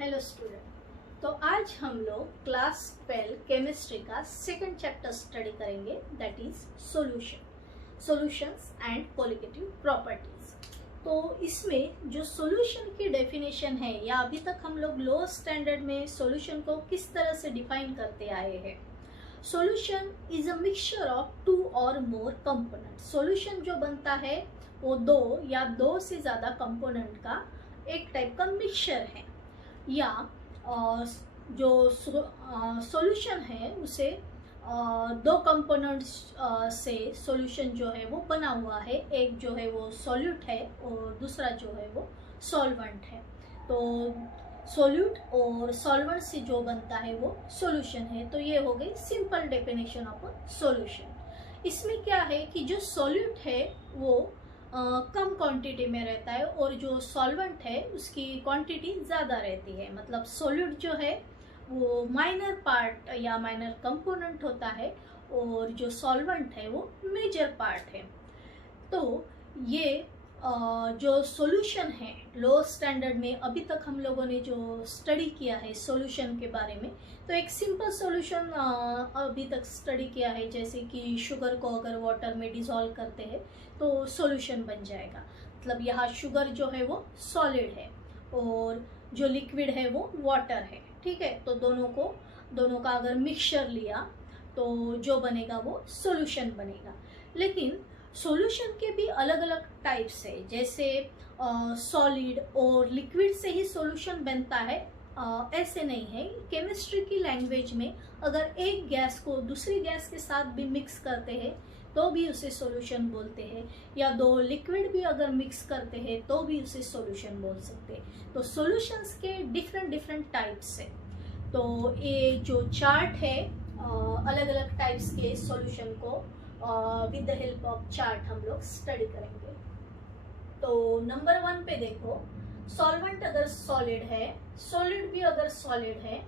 Hello student. तो आज हम लोग क्लास 12 केमिस्ट्री का सेकंड चैप्टर स्टडी करेंगे, that is solutions and colligative properties. तो इसमें जो सॉल्यूशन की डेफिनेशन है या अभी तक हम लोग लोअर स्टैंडर्ड में सॉल्यूशन को किस तरह से डिफाइन करते आए हैं। Solution is a mixture of two और मोर कंपोनेंट। सॉल्यूशन जो बनता है वो दो या दो से ज़्यादा कंपोनेंट का एक टाइप का मिक्सचर है, या जो सॉल्यूशन है उसे दो कंपोनेंट्स से सॉल्यूशन जो है वो बना हुआ है। एक जो है वो सॉल्यूट है और दूसरा जो है वो सॉल्वेंट है। तो सॉल्यूट और सॉल्वेंट से जो बनता है वो सॉल्यूशन है। तो ये हो गई simple definition of a solution. इसमें क्या है कि जो सॉल्यूट है वो कम क्वांटिटी में रहता है और जो सॉल्वेंट है उसकी क्वांटिटी ज़्यादा रहती है। मतलब सॉल्यूट जो है वो माइनर पार्ट या माइनर कंपोनेंट होता है और जो सॉल्वेंट है वो मेजर पार्ट है। तो ये जो सॉल्यूशन है लो स्टैंडर्ड में अभी तक हम लोगों ने जो स्टडी किया है सॉल्यूशन के बारे में, तो एक सिंपल सॉल्यूशन अभी तक स्टडी किया है, जैसे कि शुगर को अगर वाटर में डिसॉल्व करते हैं तो सॉल्यूशन बन जाएगा। मतलब यहाँ शुगर जो है वो सॉलिड है और जो लिक्विड है वो वाटर है, ठीक है। तो दोनों का अगर मिक्सचर लिया तो जो बनेगा वो सॉल्यूशन बनेगा। लेकिन सॉल्यूशन के भी अलग अलग टाइप्स है, जैसे सॉलिड और लिक्विड से ही सॉल्यूशन बनता है ऐसे नहीं है। केमिस्ट्री की लैंग्वेज में अगर एक गैस को दूसरी गैस के साथ भी मिक्स करते हैं तो भी उसे सॉल्यूशन बोलते हैं, या दो लिक्विड भी अगर मिक्स करते हैं तो भी उसे सॉल्यूशन बोल सकते हैं। तो सॉल्यूशंस के डिफरेंट टाइप्स है। तो ये जो चार्ट है अलग अलग टाइप्स के सॉल्यूशन को with the help of chart हम लोग स्टडी करेंगे। तो नंबर 1 पे देखो, सॉल्वेंट अगर सॉलिड है, सॉलिड भी अगर सॉलिड है,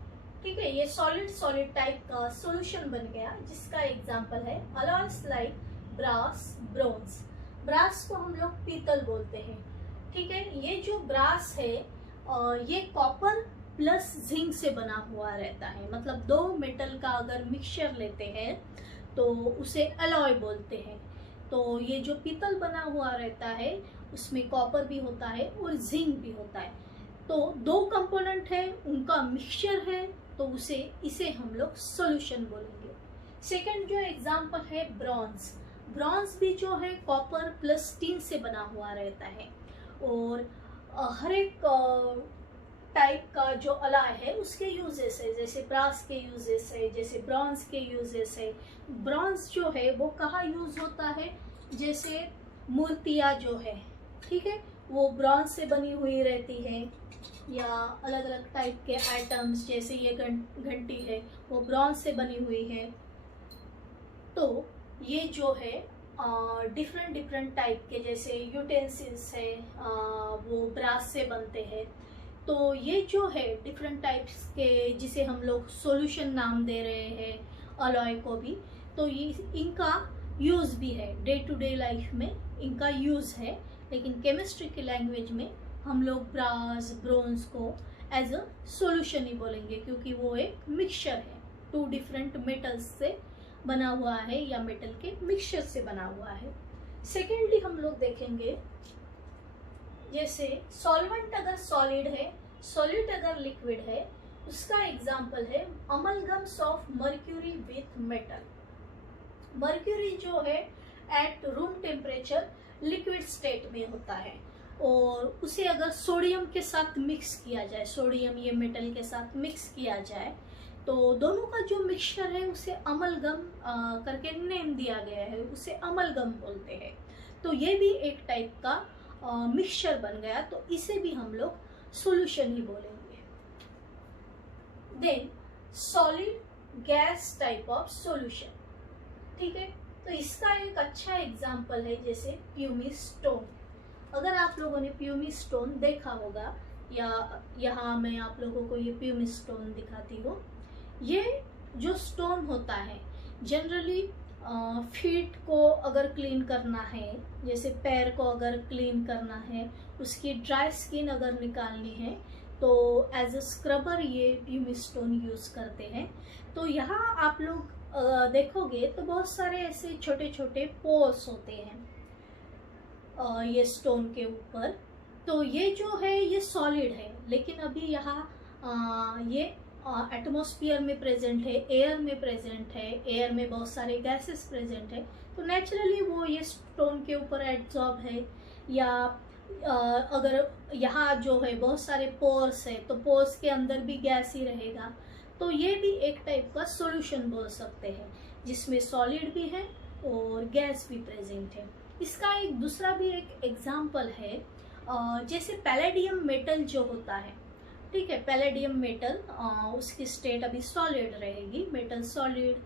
ठीक है, ये सॉलिड टाइप का सॉल्यूशन बन गया, जिसका एग्जांपल है alloys like brass, bronze. Brass को हम लोग पीतल बोलते हैं, ठीक है। ये जो ब्रास है ये कॉपर प्लस जिंक से बना हुआ रहता है। मतलब दो मेटल का अगर मिक्सचर लेते हैं तो उसे अलॉय बोलते हैं। तो ये जो पीतल बना हुआ रहता है उसमें कॉपर भी होता है और जिंक भी होता है। तो दो कंपोनेंट है, उनका मिक्सचर है, तो इसे हम लोग सॉल्यूशन बोलेंगे। सेकंड जो एग्जांपल है ब्रॉन्ज। ब्रॉन्ज भी जो है कॉपर प्लस टिन से बना हुआ रहता है और हर एक टाइप का जो अलाय है उसके यूजेस है, जैसे ब्रास के यूजेस है, जैसे ब्रॉन्ज के यूजेस है। ब्रॉन्ज जो है वो कहाँ यूज होता है, जैसे मूर्तियाँ जो है, ठीक है, वो ब्रॉन्ज से बनी हुई रहती है, या अलग अलग टाइप के आइटम्स जैसे ये घंटी है वो ब्रॉन्ज से बनी हुई है। तो ये जो है डिफरेंट टाइप के जैसे यूटेंसिल्स है वो ब्रास से बनते हैं। तो ये जो है डिफरेंट टाइप्स के जिसे हम लोग सॉल्यूशन नाम दे रहे हैं अलॉय को भी, तो ये इनका यूज़ भी है, डे टू डे लाइफ में इनका यूज़ है। लेकिन केमिस्ट्री की लैंग्वेज में हम लोग ब्रास, ब्रोंज को एज अ सॉल्यूशन ही बोलेंगे, क्योंकि वो एक मिक्सचर है, टू डिफरेंट मेटल्स से बना हुआ है या मेटल के मिक्सचर से बना हुआ है। सेकेंडली हम लोग देखेंगे, जैसे सॉल्वेंट अगर सॉलिड है, सॉल्यूट अगर लिक्विड है, उसका एग्जांपल है amalgams of mercury with metal. Mercury जो है at room temperature liquid state में होता है और उसे अगर सोडियम के साथ मिक्स किया जाए, सोडियम ये मेटल के साथ मिक्स किया जाए, तो दोनों का जो मिक्सचर है उसे अमलगम करके नेम दिया गया है, उसे अमलगम बोलते हैं। तो ये भी एक टाइप का मिक्सचर बन गया, तो इसे भी हम लोग सॉल्यूशन ही बोलेंगे। Then solid gas type of solution, ठीक है। तो इसका एक अच्छा एग्जांपल है जैसे प्यूमी स्टोन। अगर आप लोगों ने प्यूमी स्टोन देखा होगा, या यहाँ मैं आप लोगों को ये प्यूमी स्टोन दिखाती हूँ। ये जो स्टोन होता है जनरली फीट को अगर क्लीन करना है, जैसे पैर को अगर क्लीन करना है, उसकी ड्राई स्किन अगर निकालनी है, तो एज अ स्क्रबर ये प्यूमिक स्टोन यूज़ करते हैं। तो यहाँ आप लोग देखोगे तो बहुत सारे ऐसे छोटे छोटे पोर्स होते हैं ये स्टोन के ऊपर। तो ये जो है ये सॉलिड है, लेकिन अभी यहाँ ये एटमॉस्फेयर में प्रेजेंट है, एयर में प्रेजेंट है, एयर में बहुत सारे गैसेस प्रेजेंट है, तो नेचुरली वो ये स्टोन के ऊपर एब्जॉर्ब है। या अगर यहाँ जो है बहुत सारे पोर्स है तो पोर्स के अंदर भी गैस ही रहेगा। तो ये भी एक टाइप का सॉल्यूशन बोल सकते हैं, जिसमें सॉलिड भी है और गैस भी प्रेजेंट है। इसका एक दूसरा भी एक एग्जाम्पल है, जैसे पैलेडियम मेटल जो होता है, ठीक है, पैलेडियम मेटल उसकी स्टेट अभी सॉलिड रहेगी, metal solid,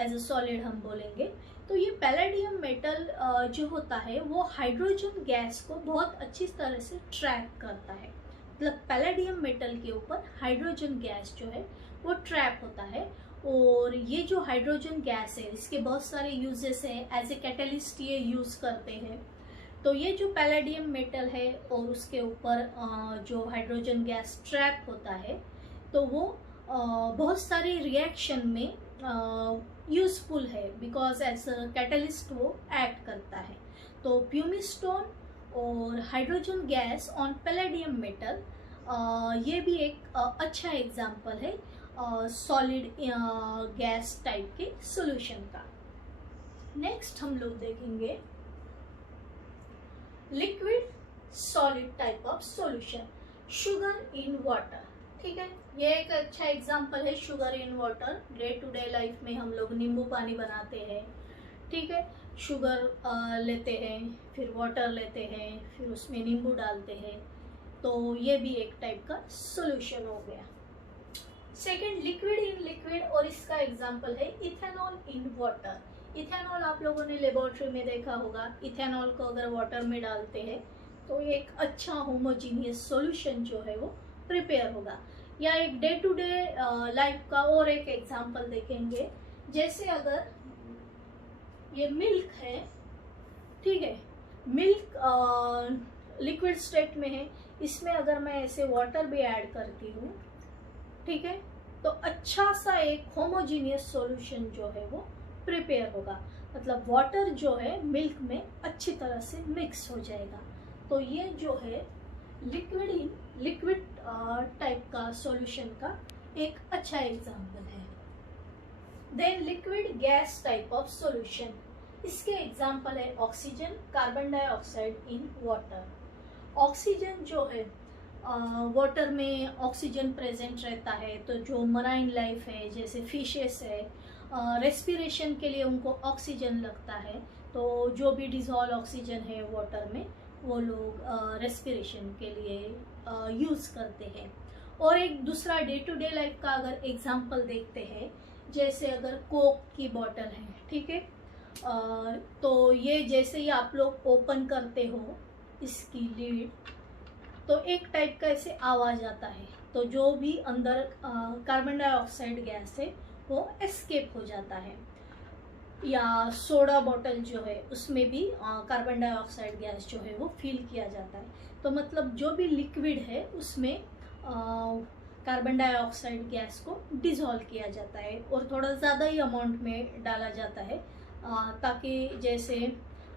as a solid हम बोलेंगे। तो ये पैलेडियम मेटल जो होता है वो हाइड्रोजन गैस को बहुत अच्छी तरह से ट्रैप करता है। मतलब पैलेडियम मेटल के ऊपर हाइड्रोजन गैस जो है वो ट्रैप होता है, और ये जो हाइड्रोजन गैस है इसके बहुत सारे यूजेस हैं, एज ए कैटलिस्ट ये यूज़ करते हैं। तो ये जो पैलेडियम मेटल है और उसके ऊपर जो हाइड्रोजन गैस ट्रैप होता है, तो वो बहुत सारी रिएक्शन में यूजफुल है, बिकॉज एज अ कैटलिस्ट वो एक्ट करता है। तो प्यूमिक स्टोन और hydrogen gas on palladium metal, ये भी एक अच्छा एग्जाम्पल है सॉलिड गैस टाइप के सॉल्यूशन का। नेक्स्ट हम लोग देखेंगे liquid solid type of solution, sugar in water. ठीक है, ये एक अच्छा एग्जांपल है sugar in water. Day to day life में हम लोग नींबू पानी बनाते हैं, ठीक है, शुगर लेते हैं, फिर वाटर लेते हैं, फिर उसमें नींबू डालते हैं, तो ये भी एक टाइप का सॉल्यूशन हो गया। सेकंड, लिक्विड इन लिक्विड, और इसका एग्जांपल है इथेनॉल इन वाटर। इथेनॉल आप लोगों ने लेबोरेटरी में देखा होगा, इथेनॉल को अगर वाटर में डालते हैं तो एक अच्छा होमोजीनियस सॉल्यूशन जो है वो प्रिपेयर होगा। या एक डे टू डे लाइफ का और एक एग्जांपल देखेंगे, जैसे अगर ये मिल्क है, ठीक है, मिल्क लिक्विड स्टेट में है, इसमें अगर मैं ऐसे वाटर भी ऐड करती हूँ, ठीक है, तो अच्छा सा एक होमोजीनियस सॉल्यूशन जो है वो प्रिपेयर होगा। मतलब वाटर जो है मिल्क में अच्छी तरह से मिक्स हो जाएगा। तो ये जो है लिक्विड टाइप का सॉल्यूशन का एक अच्छा एग्जांपल है। Then liquid gas type of solution, इसके एग्जांपल है oxygen, carbon dioxide in water. Oxygen जो है वाटर में ऑक्सीजन प्रेजेंट रहता है, तो जो मराइन लाइफ है जैसे फिशेस है, रेस्पिरेशन के लिए उनको ऑक्सीजन लगता है, तो जो भी डिजॉल्व ऑक्सीजन है वाटर में वो लोग रेस्पिरेशन के लिए यूज़ करते हैं। और एक दूसरा डे टू डे लाइफ का अगर एग्जांपल देखते हैं, जैसे अगर कोक की बॉटल है, ठीक है, तो ये जैसे ही आप लोग ओपन करते हो इसकी लीड, तो एक टाइप का ऐसे आवाज़ आता है, तो जो भी अंदर कार्बन डाइऑक्साइड गैस है वो एस्केप हो जाता है। या सोडा बॉटल जो है उसमें भी कार्बन डाइऑक्साइड गैस जो है वो फील किया जाता है। तो मतलब जो भी लिक्विड है उसमें कार्बन डाइऑक्साइड गैस को डिसॉल्व किया जाता है, और थोड़ा ज़्यादा ही अमाउंट में डाला जाता है, ताकि जैसे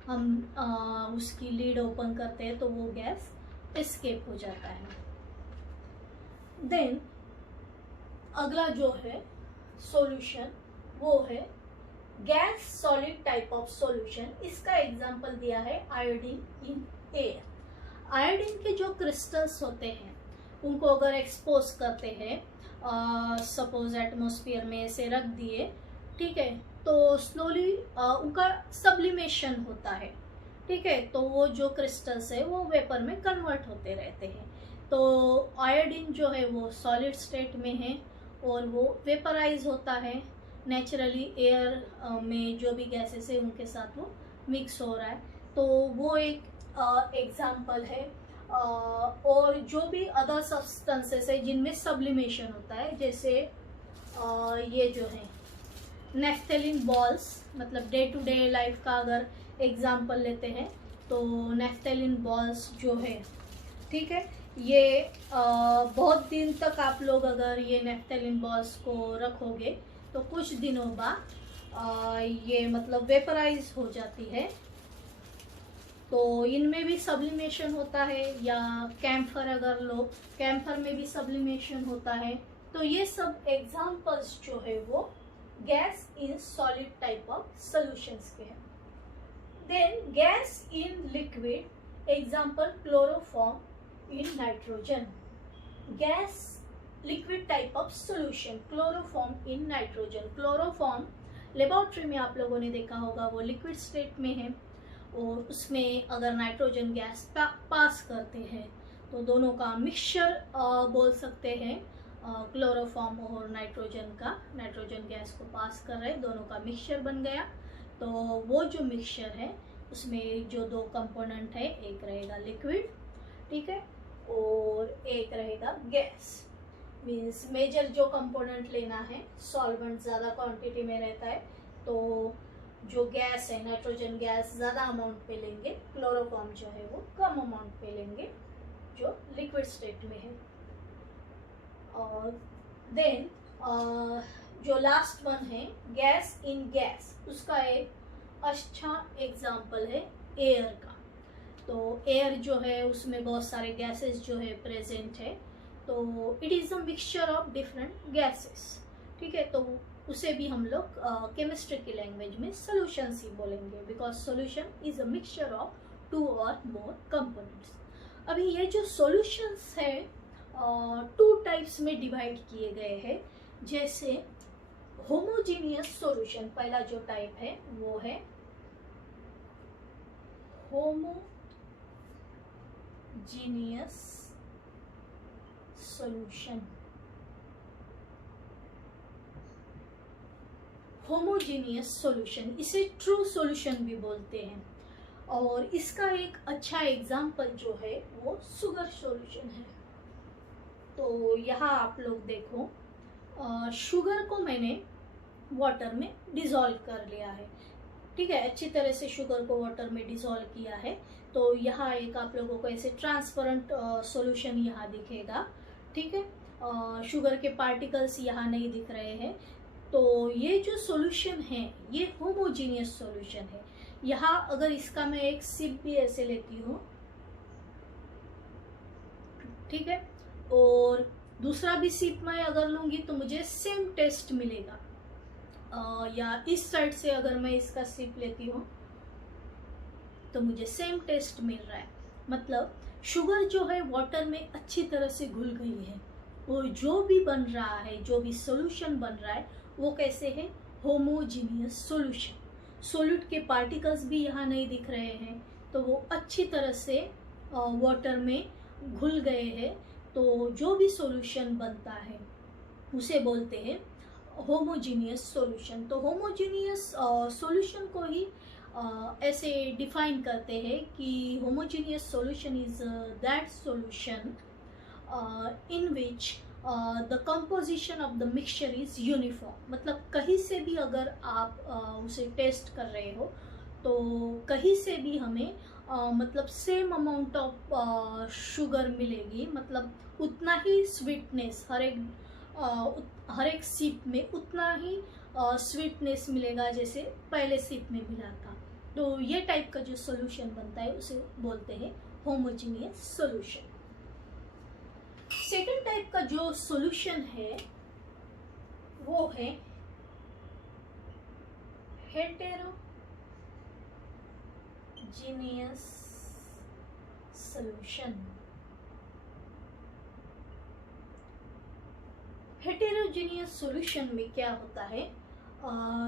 हम उसकी लीड ओपन करते हैं तो वो गैस एस्केप हो जाता है। देन अगला जो है सॉल्यूशन वो है gas solid type of solution. इसका एग्जांपल दिया है आयोडीन इन एयर। आयोडीन के जो क्रिस्टल्स होते हैं उनको अगर एक्सपोज करते हैं, सपोज एटमॉस्फेयर में ऐसे रख दिए, ठीक है, तो स्लोली उनका सब्लिमेशन होता है, ठीक है, तो वो जो क्रिस्टल्स है वो वेपर में कन्वर्ट होते रहते हैं। तो आयोडीन जो है वो सॉलिड स्टेट में है और वो वेपराइज होता है नेचुरली, एयर में जो भी गैसेस है उनके साथ वो मिक्स हो रहा है, तो वो एक एग्जांपल है। और जो भी अदर सब्सटेंसेस है जिनमें सब्लिमेशन होता है, जैसे ये जो है नेफ्थेलिन बॉल्स, मतलब डे टू डे लाइफ का अगर एग्जांपल लेते हैं तो नेफ्थेलिन बॉल्स जो है, ठीक है, ये बहुत दिन तक आप लोग अगर ये नेफ्थेलिन बॉल्स को रखोगे तो कुछ दिनों बाद ये मतलब वेपराइज हो जाती है। तो इनमें भी सब्लिमेशन होता है, या कैम्फर अगर लो, कैम्फर में भी सब्लिमेशन होता है। तो ये सब एग्जाम्पल्स जो है वो gas in solid type of solutions के हैं। Then gas in liquid, example chloroform in nitrogen. Gas liquid type of solution, chloroform in nitrogen. Chloroform laboratory में आप लोगों ने देखा होगा, वो लिक्विड स्टेट में है और उसमें अगर नाइट्रोजन गैस पास करते हैं तो दोनों का मिक्सचर बोल सकते हैं। क्लोरोफॉर्म और नाइट्रोजन का, नाइट्रोजन गैस को पास कर रहे, दोनों का मिक्सचर बन गया। तो वो जो मिक्सचर है उसमें जो दो कंपोनेंट है, एक रहेगा लिक्विड, ठीक है, और एक रहेगा गैस। मीन्स मेजर जो कंपोनेंट लेना है, सॉल्वेंट ज़्यादा क्वांटिटी में रहता है तो जो गैस है नाइट्रोजन गैस ज़्यादा अमाउंट पे लेंगे, क्लोरोफॉर्म जो है वो कम अमाउंट पे लेंगे जो लिक्विड स्टेट में है। और देन जो लास्ट वन है गैस इन गैस, उसका एक अच्छा एग्जाम्पल है एयर का। तो एयर जो है उसमें बहुत सारे गैसेस जो है प्रेजेंट है, तो it is a mixture of different gases, ठीक है। तो उसे भी हम लोग केमिस्ट्री की लैंग्वेज में सॉल्यूशंस ही बोलेंगे, because solution is a mixture of two और मोर कंपोनेंट्स। अभी ये जो सॉल्यूशंस है टू टाइप्स में डिवाइड किए गए हैं। जैसे होमोजीनियस सॉल्यूशन, पहला जो टाइप है वो है होमोजीनियस सॉल्यूशन। होमोजीनियस सॉल्यूशन, इसे ट्रू सॉल्यूशन भी बोलते हैं। और इसका एक अच्छा एग्जाम्पल जो है वो शुगर सॉल्यूशन है। तो यहाँ आप लोग देखो, शुगर को मैंने वाटर में डिज़ोल्व कर लिया है, ठीक है, अच्छी तरह से शुगर को वाटर में डिज़ोल्व किया है। तो यहाँ एक आप लोगों को ऐसे ट्रांसपेरेंट सॉल्यूशन यहाँ दिखेगा, ठीक है। शुगर के पार्टिकल्स यहाँ नहीं दिख रहे हैं। तो ये जो सॉल्यूशन है ये होमोजीनियस सॉल्यूशन है। यहाँ अगर इसका मैं एक सिप भी ऐसे लेती हूँ, ठीक है, और दूसरा भी सिप मैं अगर लूँगी तो मुझे सेम टेस्ट मिलेगा। या इस साइड से अगर मैं इसका सिप लेती हूँ तो मुझे सेम टेस्ट मिल रहा है। मतलब शुगर जो है वाटर में अच्छी तरह से घुल गई है, और जो भी बन रहा है, जो भी सॉल्यूशन बन रहा है वो कैसे है, होमोजीनियस सॉल्यूशन। सॉलिड के पार्टिकल्स भी यहाँ नहीं दिख रहे हैं, तो वो अच्छी तरह से वाटर में घुल गए हैं। तो जो भी सॉल्यूशन बनता है उसे बोलते हैं होमोजीनियस सॉल्यूशन। तो होमोजीनियस सॉल्यूशन को ही ऐसे डिफाइन करते हैं कि homogeneous solution is that solution in which the composition of the mixture is uniform. मतलब कहीं से भी अगर आप उसे टेस्ट कर रहे हो तो कहीं से भी हमें मतलब सेम अमाउंट ऑफ शुगर मिलेगी, मतलब उतना ही स्वीटनेस, हर एक सिप में उतना ही स्वीटनेस मिलेगा जैसे पहले सिप में मिला था। तो ये टाइप का जो सॉल्यूशन बनता है उसे बोलते हैं होमोजीनियस सॉल्यूशन। सेकंड टाइप का जो सॉल्यूशन है वो है हेटेरोजीनियस सॉल्यूशन। हेटेरोजीनियस सॉल्यूशन में क्या होता है,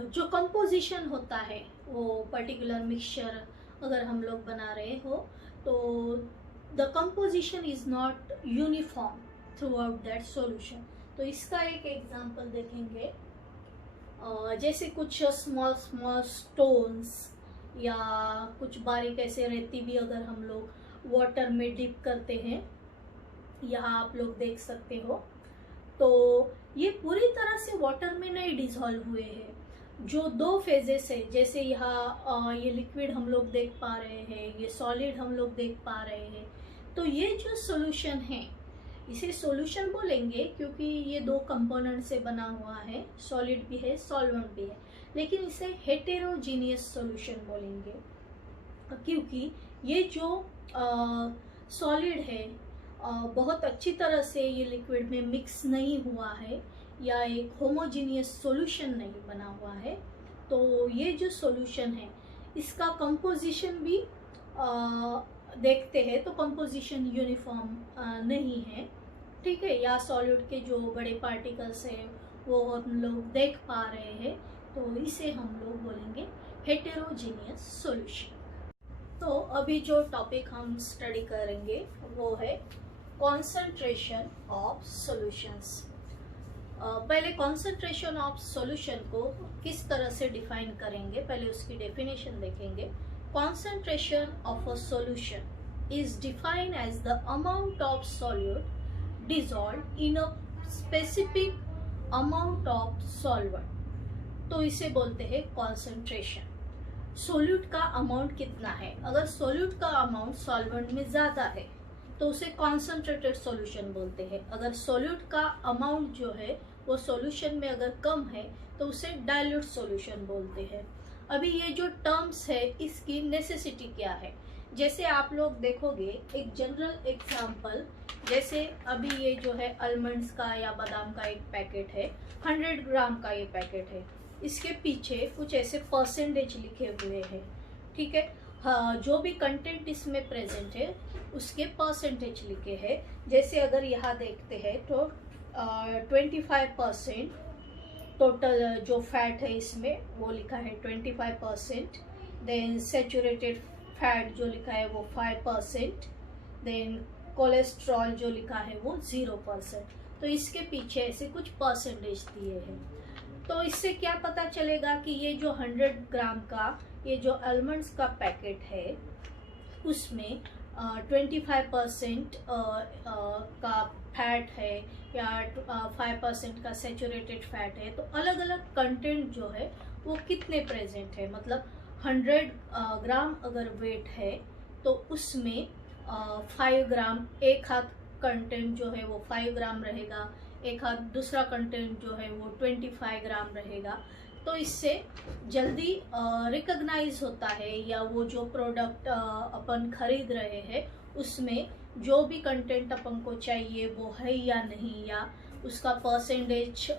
जो कंपोजिशन होता है वो पर्टिकुलर मिक्सचर अगर हम लोग बना रहे हो तो the composition is not uniform through out that solution. तो इसका एक एग्जांपल देखेंगे, जैसे कुछ स्मॉल स्मॉल स्टोन्स या कुछ बारीक ऐसे रेती भी अगर हम लोग वाटर में डिप करते हैं, यहाँ आप लोग देख सकते हो, तो ये पूरी तरह से वाटर में नहीं डिसॉल्व हुए हैं। जो दो फेजेस है, जैसे यहाँ ये लिक्विड हम लोग देख पा रहे हैं, ये सॉलिड हम लोग देख पा रहे हैं, तो ये जो सॉल्यूशन है इसे सॉल्यूशन बोलेंगे क्योंकि ये दो कंपोनेंट से बना हुआ है, सॉलिड भी है सॉल्वेंट भी है, लेकिन इसे हेटेरोजीनियस सॉल्यूशन बोलेंगे क्योंकि ये जो सॉलिड है बहुत अच्छी तरह से ये लिक्विड में मिक्स नहीं हुआ है या एक होमोजीनियस सॉल्यूशन नहीं बना हुआ है। तो ये जो सॉल्यूशन है इसका कंपोजिशन भी देखते हैं तो कंपोजिशन यूनिफॉर्म नहीं है, ठीक है, या सॉलिड के जो बड़े पार्टिकल्स हैं वो हम लोग देख पा रहे हैं, तो इसे हम लोग बोलेंगे हेटेरोजीनियस सॉल्यूशन। तो अभी जो टॉपिक हम स्टडी करेंगे वो है कॉन्सेंट्रेशन ऑफ सॉल्यूशंस। पहले कॉन्सेंट्रेशन ऑफ सॉल्यूशन को किस तरह से डिफाइन करेंगे, पहले उसकी डेफिनेशन देखेंगे। Concentration of a solution is defined as the amount of solute dissolved in a specific amount of solvent. तो इसे बोलते हैं कॉन्सेंट्रेशन। सोल्यूट का अमाउंट कितना है, अगर सोल्यूट का अमाउंट सॉल्वेंट में ज़्यादा है तो उसे कॉन्सेंट्रेटेड सॉल्यूशन बोलते हैं। अगर सोल्यूट का अमाउंट जो है वो सॉल्यूशन में अगर कम है तो उसे डाइल्यूट सॉल्यूशन बोलते हैं। अभी ये जो टर्म्स है इसकी नेसेसिटी क्या है, जैसे आप लोग देखोगे एक जनरल एग्जांपल, जैसे अभी ये जो है आलमंड्स का या बादाम का एक पैकेट है, 100 ग्राम का ये पैकेट है, इसके पीछे कुछ ऐसे परसेंटेज लिखे हुए हैं, ठीक है। हाँ, जो भी कंटेंट इसमें प्रेजेंट है उसके परसेंटेज लिखे हैं। जैसे अगर यहाँ देखते हैं तो 25% टोटल जो फैट है इसमें वो लिखा है 25%, देन सेचुरेटेड फैट जो लिखा है वो 5%, देन कोलेस्ट्रॉल जो लिखा है वो 0%। तो इसके पीछे ऐसे कुछ परसेंटेज दिए हैं। तो इससे क्या पता चलेगा कि ये जो 100 ग्राम का ये जो आलमंड्स का पैकेट है उसमें 25% का फैट है या 5% का सेचुरेटेड फैट है। तो अलग अलग कंटेंट जो है वो कितने प्रेजेंट है, मतलब 100 ग्राम अगर वेट है तो उसमें 5 ग्राम, एक हाथ कंटेंट जो है वो 5 ग्राम रहेगा, एक हाथ दूसरा कंटेंट जो है वो 25 ग्राम रहेगा। तो इससे जल्दी रिकॉग्नाइज होता है या वो जो प्रोडक्ट अपन खरीद रहे हैं उसमें जो भी कंटेंट अपन को चाहिए वो है या नहीं, या उसका परसेंटेज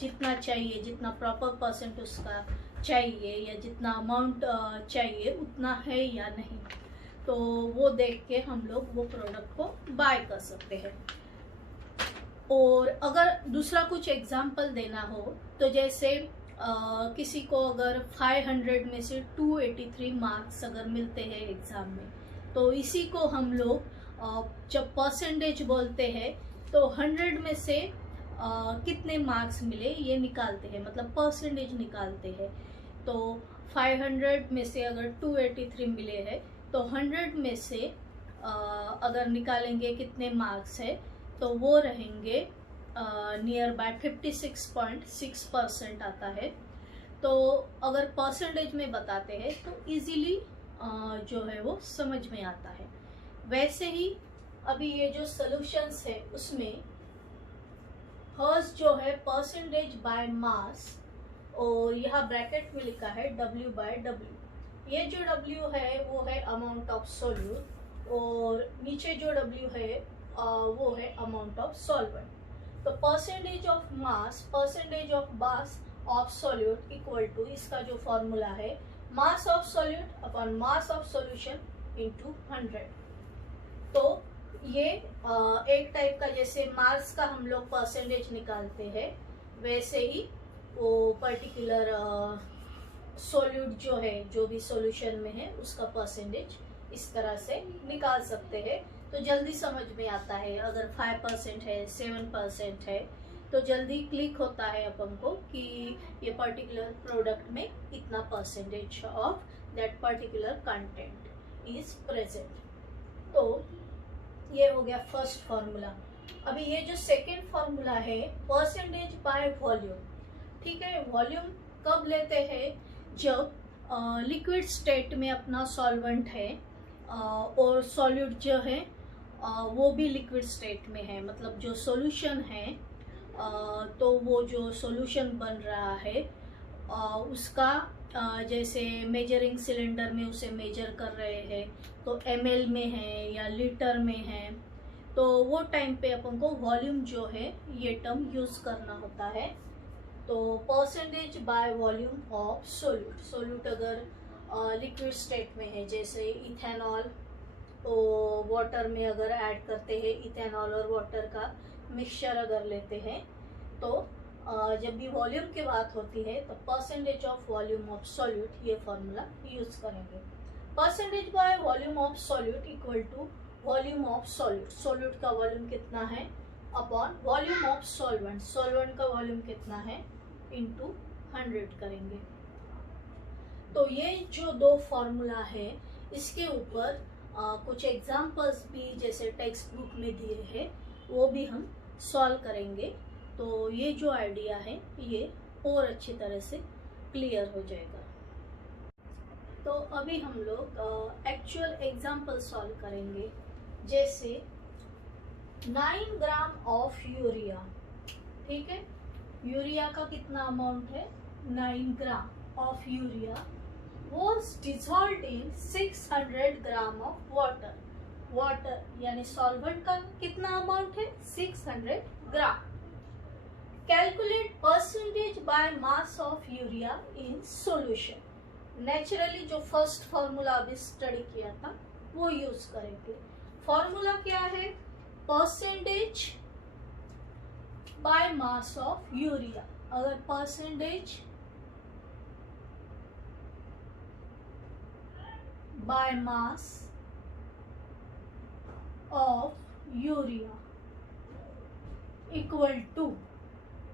जितना चाहिए, जितना प्रॉपर परसेंट उसका चाहिए या जितना अमाउंट चाहिए उतना है या नहीं। तो वो देख के हम लोग वो प्रोडक्ट को बाय कर सकते हैं। और अगर दूसरा कुछ एग्जाम्पल देना हो तो जैसे किसी को अगर 500 में से 283 मार्क्स अगर मिलते हैं एग्ज़ाम में, तो इसी को हम लोग जब परसेंटेज बोलते हैं तो 100 में से कितने मार्क्स मिले ये निकालते हैं, मतलब परसेंटेज निकालते हैं। तो 500 में से अगर 283 मिले हैं तो 100 में से अगर निकालेंगे कितने मार्क्स है तो वो रहेंगे नियर बाय 56.6% आता है। तो अगर परसेंटेज में बताते हैं तो इजीली जो है वो समझ में आता है। वैसे ही अभी ये जो सॉल्यूशंस है उसमें हर्स जो है परसेंटेज बाय मास, और यहाँ ब्रैकेट में लिखा है W/W। ये जो W है वो है अमाउंट ऑफ सोल्यूट और नीचे जो W है वो है अमाउंट ऑफ सॉल्वेंट। तो percentage of mass, percentage of mass of solute equal to, इसका जो फॉर्मूला है mass of solute upon mass of solution into 100। तो ये एक टाइप का, जैसे मास का हम लोग परसेंटेज निकालते हैं वैसे ही वो पर्टिकुलर सॉल्यूट जो है, जो भी सॉल्यूशन में है उसका परसेंटेज इस तरह से निकाल सकते हैं। तो जल्दी समझ में आता है, अगर 5% है 7% है तो जल्दी क्लिक होता है अपन को कि ये पर्टिकुलर प्रोडक्ट में इतना percentage of that particular content is present. तो ये हो गया फर्स्ट फॉर्मूला। अभी ये जो सेकेंड फॉर्मूला है परसेंटेज बाय वॉल्यूम, ठीक है। वॉल्यूम कब लेते हैं, जब लिक्विड स्टेट में अपना सॉल्वेंट है और सॉल्यूट जो है वो भी लिक्विड स्टेट में है, मतलब जो सॉल्यूशन है तो वो जो सॉल्यूशन बन रहा है उसका जैसे मेजरिंग सिलेंडर में उसे मेजर कर रहे हैं तो ml में है या लीटर में है, तो वो टाइम पे अपन को वॉल्यूम जो है ये टर्म यूज करना होता है। तो percentage by volume of solute, solute अगर लिक्विड स्टेट में है जैसे इथेनॉल, तो वाटर में अगर ऐड करते हैं इथेनॉल और वाटर का मिक्सचर अगर लेते हैं तो जब भी वॉल्यूम की बात होती है तो percentage of volume of solute ये फॉर्मूला यूज करेंगे। Percentage by volume of solute equal to volume of solute, solute का वॉल्यूम कितना है upon volume of solvent, solvent का वॉल्यूम कितना है इंटू 100 करेंगे। तो ये जो दो फॉर्मूला है इसके ऊपर कुछ एग्जाम्पल्स भी जैसे टेक्स्ट बुक में दिए हैं वो भी हम सॉल्व करेंगे, तो ये जो आइडिया है ये और अच्छी तरह से क्लियर हो जाएगा। तो अभी हम लोग एक्चुअल एग्जाम्पल सॉल्व करेंगे। जैसे 9 ग्राम ऑफ यूरिया, ठीक है, यूरिया का कितना अमाउंट है 9 gram of urea was dissolved in 600 gram of water, water यानी सॉल्वेंट का कितना अमाउंट है 600 gram. Calculate percentage by mass of urea in solution. Naturally जो फर्स्ट फॉर्मूला अभी स्टडी किया था वो यूज करेंगे। फॉर्मूला क्या है, percentage by mass of urea, अगर percentage by mass of urea equal to,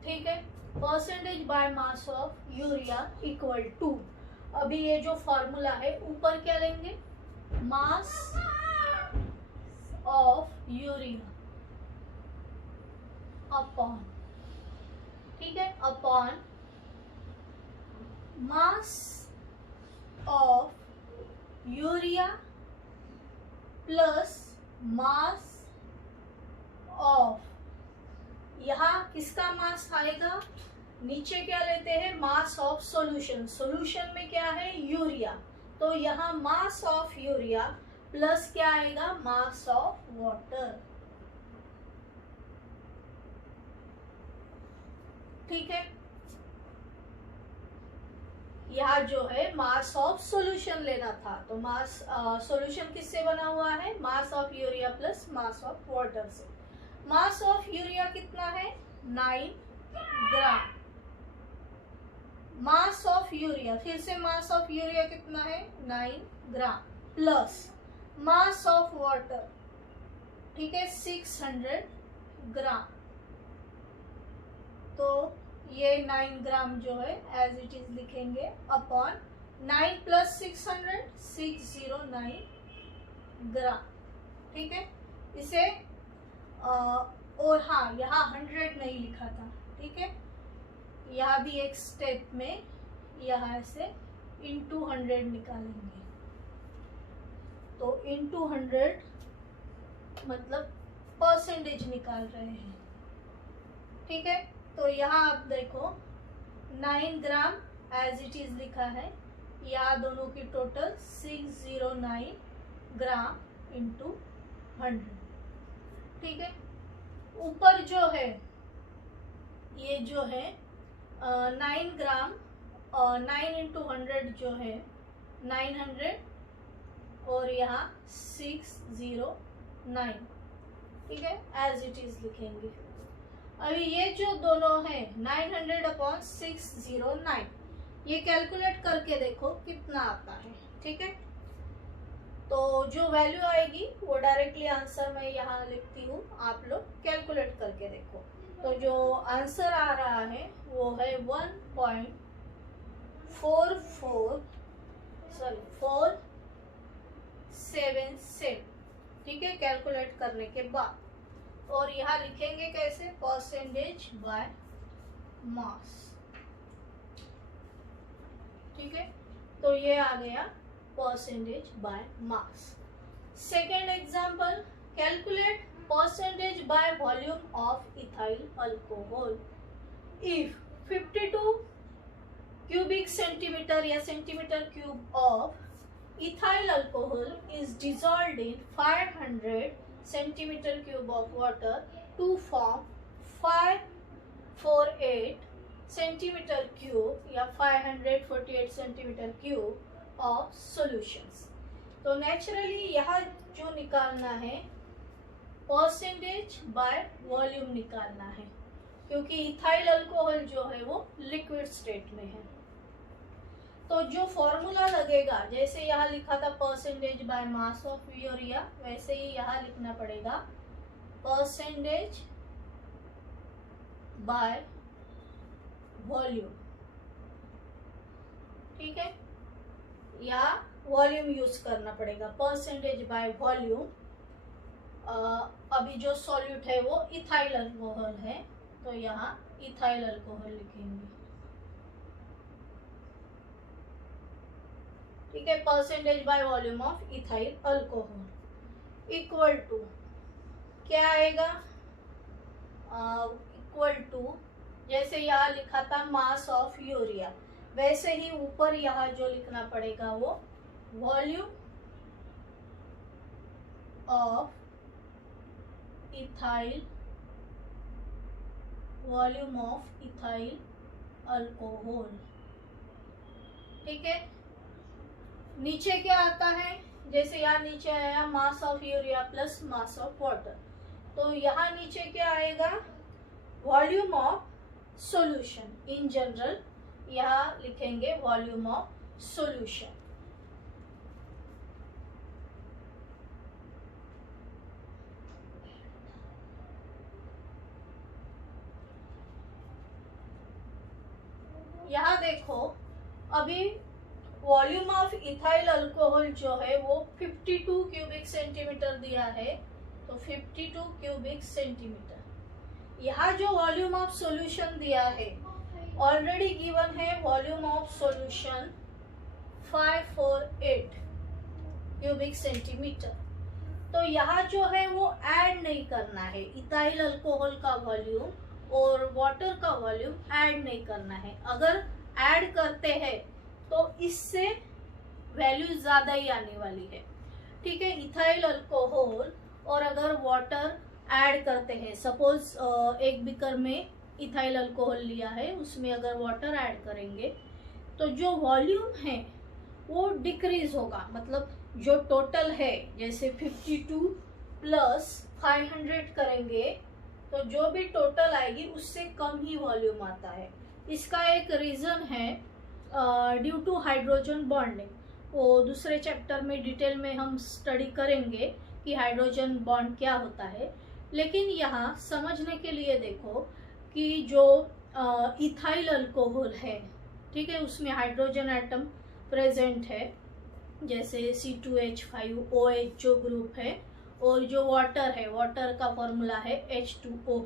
ठीक है, percentage by mass of urea equal to, अभी ये जो फॉर्मूला है ऊपर क्या लेंगे मास ऑफ यूरिया अपॉन, ठीक है, upon mass of urea plus mass of, यहाँ किसका मास आएगा, नीचे क्या लेते हैं मास ऑफ सॉल्यूशन, सॉल्यूशन में क्या है यूरिया, तो यहाँ मास ऑफ यूरिया प्लस क्या आएगा मास ऑफ वाटर, ठीक है। यहाँ जो है मास ऑफ सॉल्यूशन लेना था, तो मास सॉल्यूशन किससे बना हुआ है mass of urea plus mass of water से। मास ऑफ यूरिया कितना है 9 ग्राम, मास ऑफ यूरिया फिर से मास ऑफ यूरिया कितना है 9 gram plus mass of water, ठीक है 600 ग्राम, तो ये 9 ग्राम जो है एज इट इज लिखेंगे अपॉन 9 प्लस 600 609 ग्राम, ठीक है। इसे और हाँ यहाँ 100 नहीं लिखा था, ठीक है, यहाँ भी एक स्टेप में यहाँ से इंटू 100 निकालेंगे, तो इंटू 100 मतलब परसेंटेज निकाल रहे हैं, ठीक है। तो यहाँ आप देखो 9 ग्राम एज इट इज लिखा है, यहाँ दोनों की टोटल 609 ग्राम इंटू 100, ठीक है। ऊपर जो है ये जो है 9 ग्राम 9 इंटू 100 जो है 900 और यहाँ 609, ठीक है, एज इट इज लिखेंगे। अभी ये जो दोनों है 900 अपॉन 609 ये कैलकुलेट करके देखो कितना आता है, ठीक है। तो जो वैल्यू आएगी वो डायरेक्टली आंसर मैं यहाँ लिखती हूँ, आप लोग कैलकुलेट करके देखो। तो जो आंसर आ रहा है वो है 477, ठीक है, कैलकुलेट करने के बाद। और यहाँ लिखेंगे कैसे परसेंटेज बाय मास, ठीक है, तो ये आ गया percentage by mass. Second example calculate percentage by volume of ethyl alcohol. If 52 cubic centimeter या centimeter cube of ethyl alcohol is dissolved in 500 centimeter cube of water to form 548 centimeter cube या 548 centimeter cube of solutions. तो naturally यहाँ जो निकालना है percentage by volume निकालना है, क्योंकि इथाइल अल्कोहल जो है वो लिक्विड स्टेट में है। तो जो फॉर्मूला लगेगा, जैसे यहाँ लिखा था percentage by mass of urea, वैसे ही यहाँ लिखना पड़ेगा परसेंटेज बाय वॉल्यूम। ठीक है, या वॉल्यूम यूज करना पड़ेगा, परसेंटेज बाय वॉल्यूम। अभी जो सॉल्यूट है वो इथाइल अल्कोहल है, तो यहाँ इथाइल अल्कोहल लिखेंगे। ठीक है, percentage by volume of ethyl alcohol equal to क्या आएगा, इक्वल टू जैसे यहाँ लिखा था मास ऑफ यूरिया, वैसे ही ऊपर यहाँ जो लिखना पड़ेगा वो volume of ethyl, volume of ethyl alcohol. ठीक है, नीचे क्या आता है, जैसे यहाँ नीचे आया मास of urea plus mass of water, तो यहाँ नीचे क्या आएगा volume of solution. In general यहाँ लिखेंगे वॉल्यूम ऑफ सॉल्यूशन। यहाँ देखो अभी वॉल्यूम ऑफ इथाइल अल्कोहल जो है वो 52 क्यूबिक सेंटीमीटर दिया है, तो 52 क्यूबिक सेंटीमीटर। यहाँ जो वॉल्यूम ऑफ सॉल्यूशन दिया है ऑलरेडी गिवन है, volume of solution 548 cubic centimetre. तो यहाँ जो है वो ऐड नहीं करना है, इथाइल अल्कोहल का वॉल्यूम और वाटर का वॉल्यूम ऐड नहीं करना है। अगर ऐड करते हैं तो इससे वैल्यू ज़्यादा ही आने वाली है। ठीक है, इथाइल अल्कोहल और अगर वाटर ऐड करते हैं, सपोज एक बीकर में इथाइल अल्कोहल लिया है, उसमें अगर वाटर ऐड करेंगे तो जो वॉल्यूम है वो डिक्रीज होगा। मतलब जो टोटल है, जैसे 52 प्लस 500 करेंगे तो जो भी टोटल आएगी उससे कम ही वॉल्यूम आता है। इसका एक रीज़न है ड्यू टू हाइड्रोजन बॉन्डिंग, वो दूसरे चैप्टर में डिटेल में हम स्टडी करेंगे कि हाइड्रोजन बॉन्ड क्या होता है। लेकिन यहाँ समझने के लिए देखो कि जो इथाइल अल्कोहल है, ठीक है, उसमें हाइड्रोजन एटम प्रेजेंट है, जैसे C2H5OH जो ग्रुप है, और जो वाटर है, वाटर का फॉर्मूला है H2O।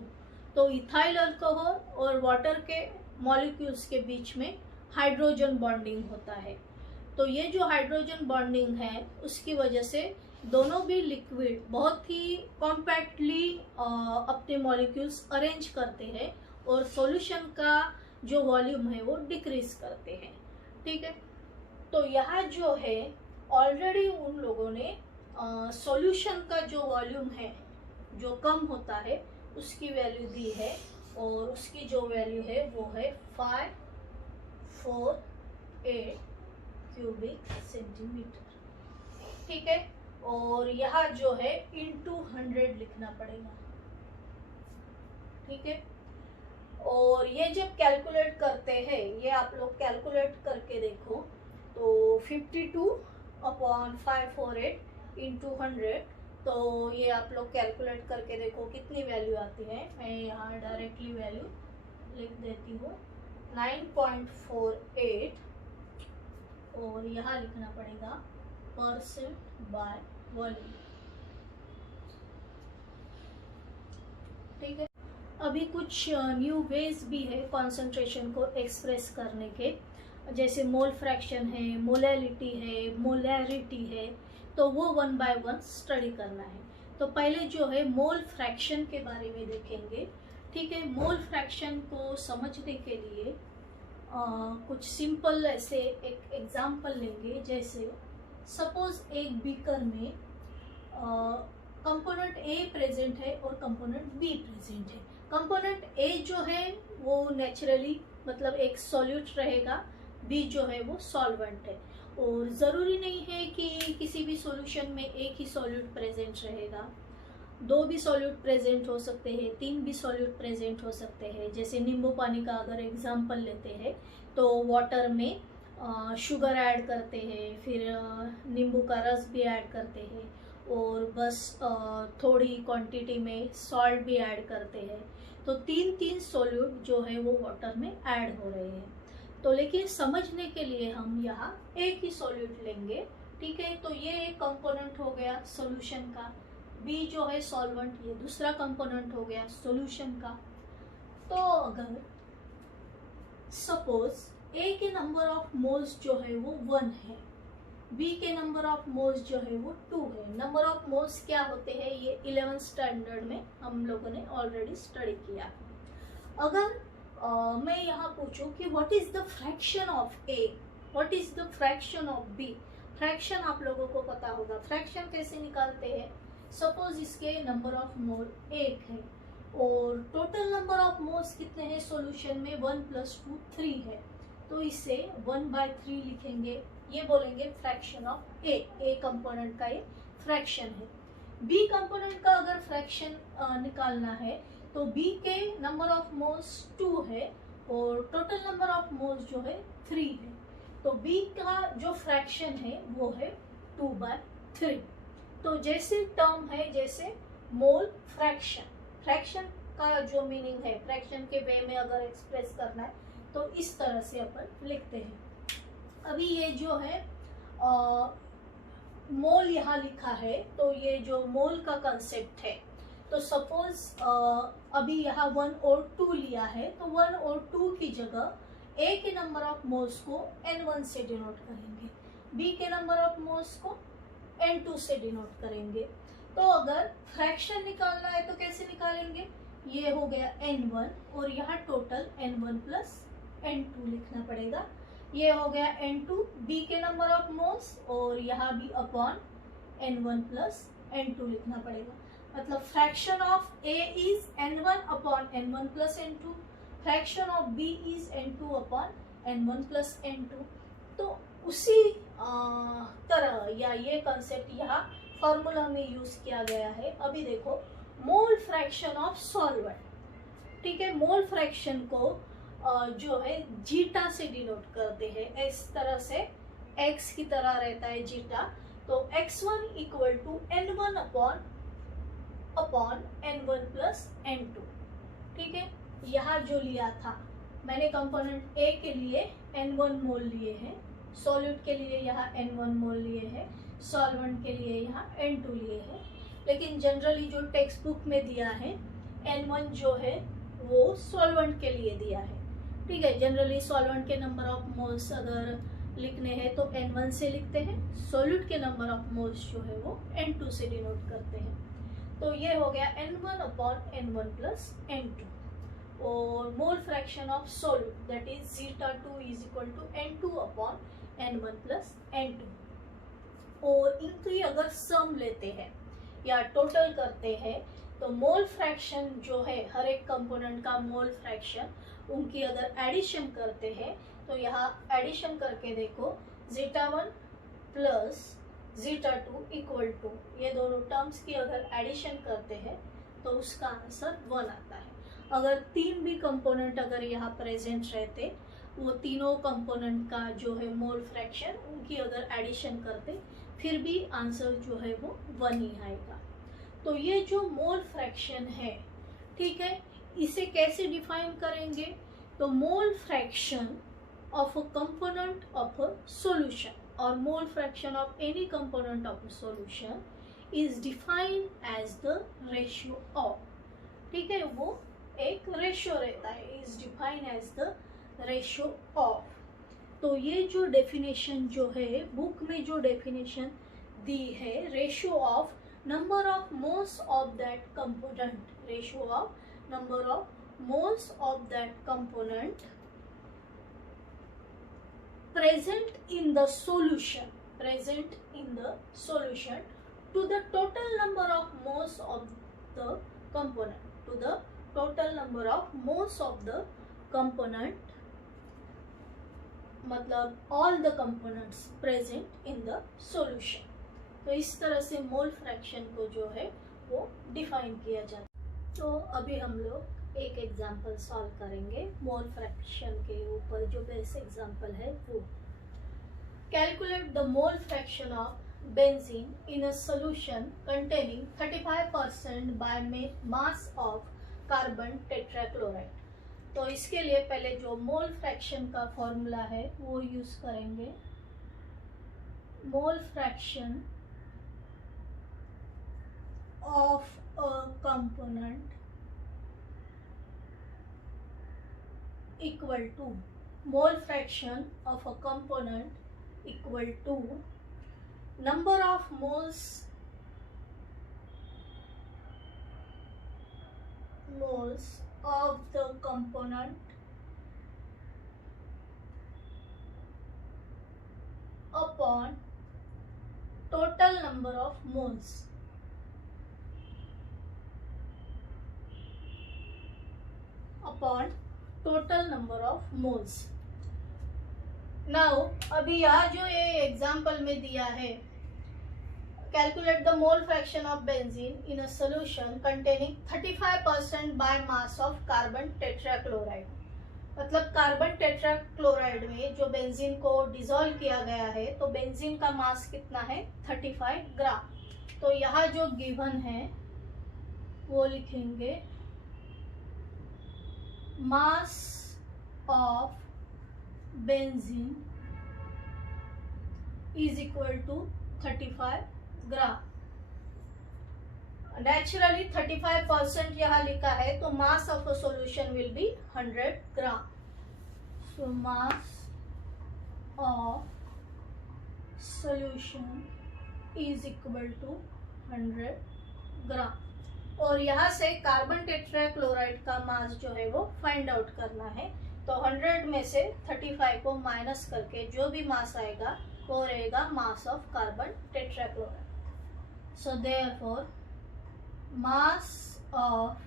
तो इथाइल अल्कोहल और वाटर के मॉलिक्यूल्स के बीच में हाइड्रोजन बॉन्डिंग होता है। तो ये जो हाइड्रोजन बॉन्डिंग है उसकी वजह से दोनों भी लिक्विड बहुत ही कॉम्पैक्टली अपने मॉलिक्यूल्स अरेंज करते हैं और सॉल्यूशन का जो वॉल्यूम है वो डिक्रीज करते हैं। ठीक है, तो यहाँ जो है ऑलरेडी उन लोगों ने सॉल्यूशन का जो वॉल्यूम है जो कम होता है उसकी वैल्यू दी है, और उसकी जो वैल्यू है वो है 548 क्यूबिक सेंटीमीटर। ठीक है, और यहाँ जो है इंटू 100 लिखना पड़ेगा। ठीक है, और ये जब कैलकुलेट करते हैं, ये आप लोग कैलकुलेट करके देखो, तो 52 अपॉन 548 इंटू 100, तो ये आप लोग कैलकुलेट करके देखो कितनी वैल्यू आती है। मैं यहाँ डायरेक्टली वैल्यू लिख देती हूँ 9.48, और यहाँ लिखना पड़ेगा परसेंट बाय वॉल्यूम। ठीक है, अभी कुछ न्यू वेज भी है कॉन्सेंट्रेशन को एक्सप्रेस करने के, जैसे मोल फ्रैक्शन है, मोलैलिटी है, मोलैरिटी है, तो वो 1 बाय 1 स्टडी करना है। तो पहले जो है मोल फ्रैक्शन के बारे में देखेंगे। ठीक है, मोल फ्रैक्शन को समझने के लिए कुछ सिंपल ऐसे एक एग्जांपल लेंगे। जैसे सपोज एक बीकर में कंपोनेंट ए प्रेजेंट है और कंपोनेंट बी प्रेजेंट है। कंपोनेंट ए जो है वो नेचुरली मतलब एक सॉल्यूट रहेगा, बी जो है वो सॉल्वेंट है। और ज़रूरी नहीं है कि किसी भी सॉल्यूशन में एक ही सॉल्यूट प्रेजेंट रहेगा, दो भी सॉल्यूट प्रेजेंट हो सकते हैं, तीन भी सॉल्यूट प्रेजेंट हो सकते हैं। जैसे नींबू पानी का अगर एग्जांपल लेते हैं तो वाटर में शुगर ऐड करते हैं, फिर नींबू का रस भी ऐड करते हैं, और बस थोड़ी क्वांटिटी में सॉल्ट भी ऐड करते हैं। तो तीन तीन सॉल्यूट जो है वो वाटर में ऐड हो रहे हैं। तो लेकिन समझने के लिए हम यहाँ एक ही सॉल्यूट लेंगे। ठीक है, तो ये एक कंपोनेंट हो गया सॉल्यूशन का, बी जो है सॉल्वेंट, ये दूसरा कंपोनेंट हो गया सॉल्यूशन का। तो अगर सपोज ए के नंबर ऑफ मोल्स जो है वो 1 है, बी के नंबर ऑफ मोल्स जो है वो 2 है। नंबर ऑफ मोल्स क्या होते हैं ये 11th स्टैंडर्ड में हम लोगों ने ऑलरेडी स्टडी किया। अगर मैं यहाँ पूछूं कि what is the fraction of A, what is the fraction of B. Fraction आप लोगों को पता होगा, फ्रैक्शन कैसे निकालते हैं। सपोज इसके नंबर ऑफ मोल 1 है और टोटल नंबर ऑफ मोल्स कितने हैं सॉल्यूशन में, 1 + 2 3 है। तो इसे 1/3 लिखेंगे, ये बोलेंगे फ्रैक्शन ऑफ ए कंपोनेंट का ये फ्रैक्शन है। बी कंपोनेंट का अगर फ्रैक्शन निकालना है तो बी के नंबर ऑफ मोल्स 2 है और टोटल नंबर ऑफ मोल्स जो है 3 है। तो बी का जो फ्रैक्शन है वो है 2/3। तो जैसे टर्म है जैसे मोल फ्रैक्शन, फ्रैक्शन का जो मीनिंग है फ्रैक्शन के वे में अगर एक्सप्रेस करना है तो इस तरह से अपन लिखते हैं। अभी ये जो है मोल यहाँ लिखा है, तो ये जो मोल का कंसेप्ट है, तो सपोज अभी यहाँ 1 और 2 लिया है, तो 1 और 2 की जगह ए के नंबर ऑफ मोल्स को N1 से डिनोट करेंगे, बी के नंबर ऑफ मोल्स को N2 से डिनोट करेंगे। तो अगर फ्रैक्शन निकालना है तो कैसे निकालेंगे, ये हो गया N1 और यहाँ टोटल N1 + N2 लिखना पड़ेगा। ये हो गया N2 बी के नंबर ऑफ मोल्स और यहाँ भी अपॉन N1 + N2 लिखना पड़ेगा। मतलब fraction of A is N1 upon N1 + N2, fraction of B is N2 upon N1 + N2। तो उसी तरह या ये कंसेप्ट यहाँ फॉर्मूला में यूज किया गया है। अभी देखो मोल फ्रैक्शन ऑफ सॉल्वेंट, ठीक है, मोल फ्रैक्शन को जो है जीटा से डिनोट करते हैं। इस तरह से x की तरह रहता है जीटा, तो x1 = N1 upon N1 + N2। ठीक है, यहाँ जो लिया था मैंने कंपोनेंट ए के लिए N1 मोल लिए हैं, सॉल्यूट के लिए यहाँ N1 मोल लिए हैं, सॉल्वेंट के लिए यहाँ N2 लिए हैं। लेकिन जनरली जो टेक्स्ट बुक में दिया है N1 जो है वो सॉल्वेंट के लिए दिया है। ठीक है, जनरली सॉल्वेंट के नंबर ऑफ मोल्स अगर लिखने हैं तो N1 से लिखते हैं, सॉल्यूट के नंबर ऑफ मोल्स जो है वो N2 से डिनोट करते हैं। तो ये हो गया N1 अपॉन N1 + N2। और मोल fraction of solute that is zeta2 = N2 upon N1 + N2। और इनकी अगर सम लेते हैं या टोटल करते हैं तो मोल फ्रैक्शन जो है हर एक कंपोनेंट का मोल फ्रैक्शन, उनकी अगर एडिशन करते हैं तो यहाँ एडिशन करके देखो zeta1 + zeta2 = ये दोनों टर्म्स की अगर एडिशन करते हैं तो उसका आंसर 1 आता है। अगर तीन भी कंपोनेंट अगर यहाँ प्रेजेंट रहते, वो तीनों कंपोनेंट का जो है मोल फ्रैक्शन उनकी अगर एडिशन करते फिर भी आंसर जो है वो 1 ही आएगा। तो ये जो मोल फ्रैक्शन है, ठीक है, इसे कैसे डिफाइन करेंगे, तो मोल fraction of a component of a solution और मोल fraction of any component of a solution is defined as the ratio of. ठीक है, वो एक रेशियो रहता है, is defined as the ratio of. तो ये जो डेफिनेशन जो है बुक में जो डेफिनेशन दी है ratio of number of moles of that component, ratio of number of moles of that component present in the solution to the total number of moles of the component, to the total number of moles of the component, मतलब all the components present in the solution। तो इस तरह से mole fraction को जो है वो define किया जाता है। तो अभी हम लोग एक एग्जांपल सॉल्व करेंगे मोल फ्रैक्शन के ऊपर, जो बेस एग्जांपल है वो। Calculate the mole fraction of benzene in a solution containing 35% bye mass of carbon tetrachloride. तो इसके लिए पहले जो मोल फ्रैक्शन का फॉर्मूला है वो यूज करेंगे। Mole fraction of a component equal to, mole fraction of a component equal to number of moles of the component upon total number of moles, upon total number of moles। Now अभी यहाँ जो ये example में दिया है, calculate the mole fraction of benzene in a solution containing 35% by mass of carbon tetrachloride। मतलब carbon tetrachloride में जो बेंजीन को डिसॉल्व किया गया है, तो बेंजीन का मास कितना है 35 ग्राम। तो यहाँ जो गिवन है वो लिखेंगे mass of benzene is equal to 35 gram. Naturally 35% यहाँ लिखा है, तो mass of a solution will be 100 gram. So mass of solution is equal to 100 gram. और यहाँ से कार्बन टेट्राक्लोराइड का मास जो है वो फाइंड आउट करना है। तो 100 में से 35 को माइनस करके जो भी मास आएगा वो रहेगा mass of carbon tetrachloride. So therefore mass of